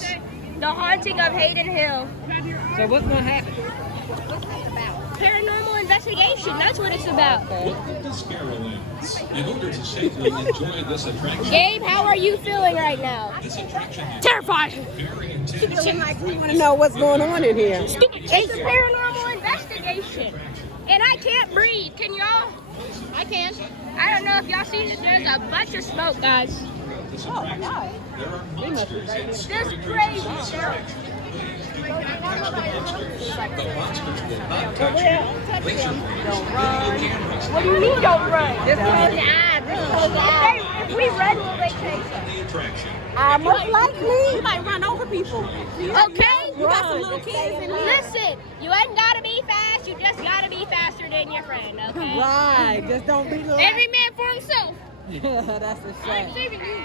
guys. The Haunting of Hayden Hill. So what's gonna happen? What's that about? Paranormal investigation. That's what it's about. Welcome to Scarowinds. In order to safely enjoy this attraction, Gabe, how are you feeling right now? this attraction is Terrified. very intense. We want to know what's going on in here. It's a paranormal investigation. And I can't breathe. Can y'all? I can. I don't know if y'all see this. There's a bunch of smoke, guys. This attraction, there are monsters and This scary crazy creatures stuff. You can catch the monsters. The monsters will not touch you. Laser cameras. What do you mean don't run? Just close your eyes. Just close your eyes. If we run, will they chase us? The attraction. Most likely. You might run over people. Okay? You got some little kids in here. Listen, you ain't gotta be fast, you just gotta be faster than your friend, okay? Right. Just don't be like. Every man for himself. Yeah, that's a I'm shame. saving you.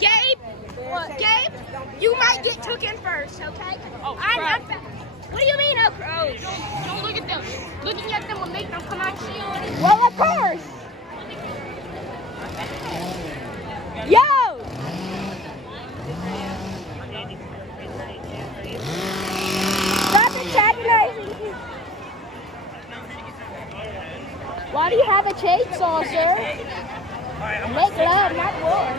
Gabe, Gabe, you might get took in first, okay? Oh, I'm fast. What do you mean, oh crows? Don't look at them. Looking at them will make them come out shielded. Well, of course. Yo! Stop antagonizing. Why do you have a chainsaw, sir? Make love, not war.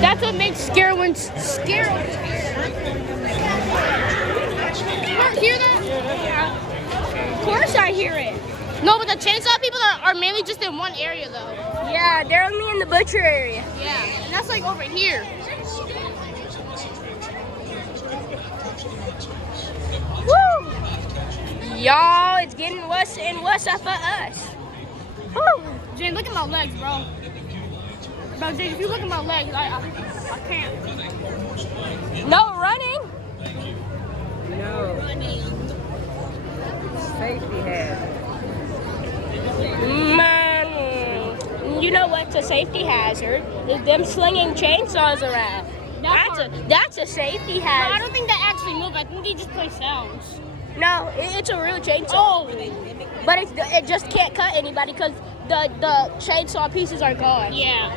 That's what makes scarowinds scary. You don't hear that? Yeah. Of course I hear it. No, but the chainsaw people are mainly just in one area, though. Yeah, they're only in the butcher area. Yeah, and that's like over here. Woo! Y'all, it's getting worse and worse for us. Woo! Jane, look at my legs, bro. Bro, Jane, if you look at my legs, I can't. No running. No. Safety hazard. Man, you know what's a safety hazard? Is them slinging chainsaws around. That's a safety No, I hazard. don't think they actually move. I think they just play sounds. No, it's a real chainsaw. Oh, But it just can't cut anybody because the chainsaw pieces are gone. yeah.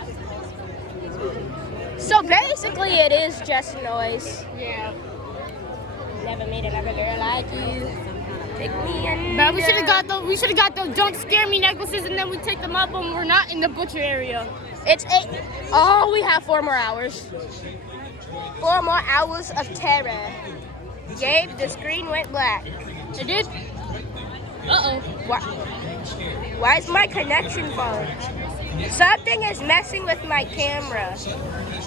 So basically, it is just noise. Yeah. Never made another girl like you. Take me under. But we should have got those don't scare me necklaces, and then we take them up when we're not in the butcher area. It's 8. Oh, we have 4 more hours. 4 more hours of terror. Gabe, the screen went black. It did. Uh-oh. Why is my connection falling? Something is messing with my camera.